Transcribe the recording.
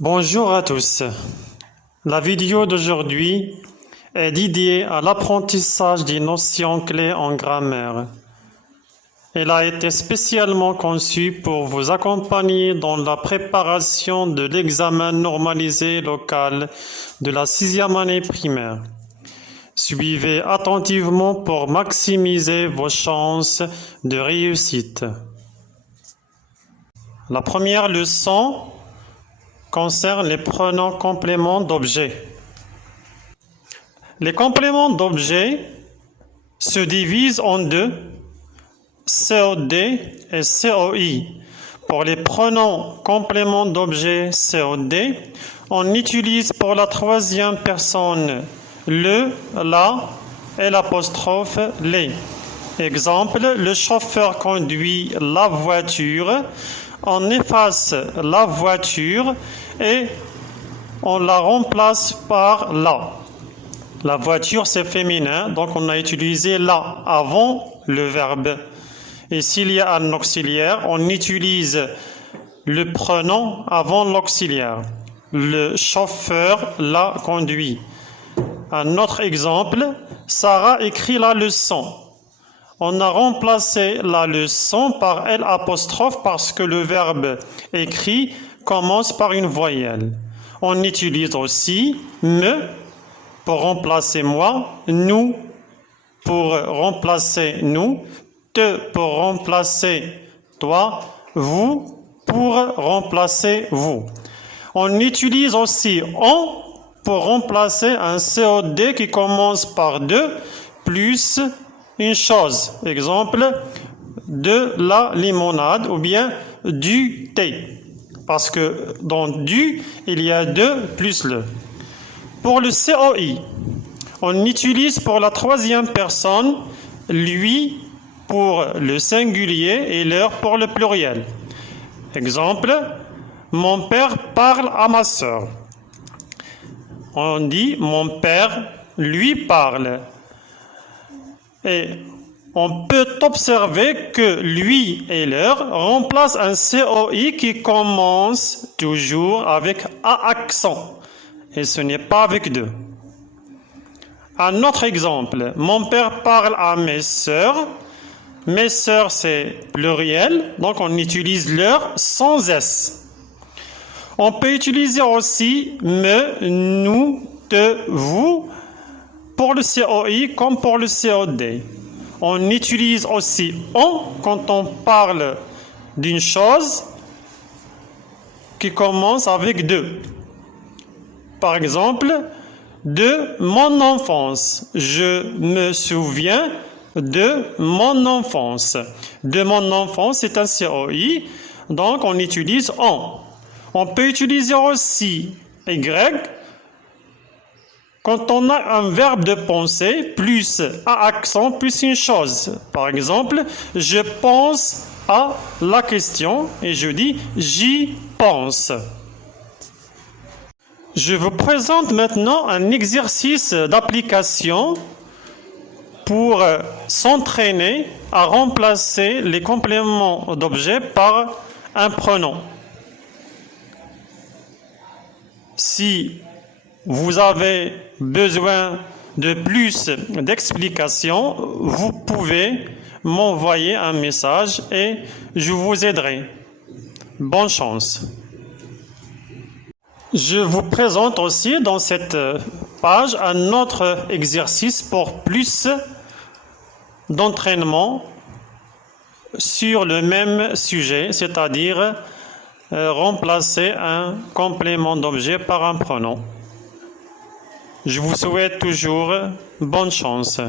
Bonjour à tous. La vidéo d'aujourd'hui est dédiée à l'apprentissage des notions clés en grammaire. Elle a été spécialement conçue pour vous accompagner dans la préparation de l'examen normalisé local de la 6e année primaire. Suivez attentivement pour maximiser vos chances de réussite. La première leçon concerne les pronoms compléments d'objet. Les compléments d'objet se divisent en deux, COD et COI. Pour les pronoms compléments d'objet COD, on utilise pour la troisième personne le, la et l'apostrophe les. Exemple, le chauffeur conduit la voiture. On efface la voiture et on la remplace par la. La voiture, c'est féminin, donc on a utilisé la avant le verbe. Et s'il y a un auxiliaire, on utilise le pronom avant l'auxiliaire. Le chauffeur la conduit. Un autre exemple, Sarah écrit la leçon. On a remplacé la leçon par L' parce que le verbe écrit commence par une voyelle. On utilise aussi me pour remplacer moi, nous pour remplacer nous, te pour remplacer toi, vous pour remplacer vous. On utilise aussi on pour remplacer un COD qui commence par 2 plus une chose. Exemple, de la limonade ou bien du thé. Parce que dans du, il y a 2 plus le. Pour le COI, on utilise pour la troisième personne lui pour le singulier et leur pour le pluriel. Exemple, mon père parle à ma sœur. On dit mon père lui parle. Et on peut observer que lui et leur remplace un COI qui commence toujours avec A accent. Et ce n'est pas avec 2. Un autre exemple, mon père parle à mes sœurs. Mes sœurs, c'est pluriel, donc on utilise leur sans S. On peut utiliser aussi me, nous, te, vous pour le COI comme pour le COD. On utilise aussi on quand on parle d'une chose qui commence avec 2. Par exemple, de mon enfance. Je me souviens de mon enfance. De mon enfance, c'est un COI, donc on utilise on. On peut utiliser aussi Y quand on a un verbe de penser plus A accent plus une chose. Par exemple, je pense à la question et je dis j'y pense. Je vous présente maintenant un exercice d'application pour s'entraîner à remplacer les compléments d'objet par un pronom. Si vous avez besoin de plus d'explications, vous pouvez m'envoyer un message et je vous aiderai. Bonne chance. Je vous présente aussi dans cette page un autre exercice pour plus d'entraînement sur le même sujet, c'est-à-dire remplacer un complément d'objet par un pronom. Je vous souhaite toujours bonne chance.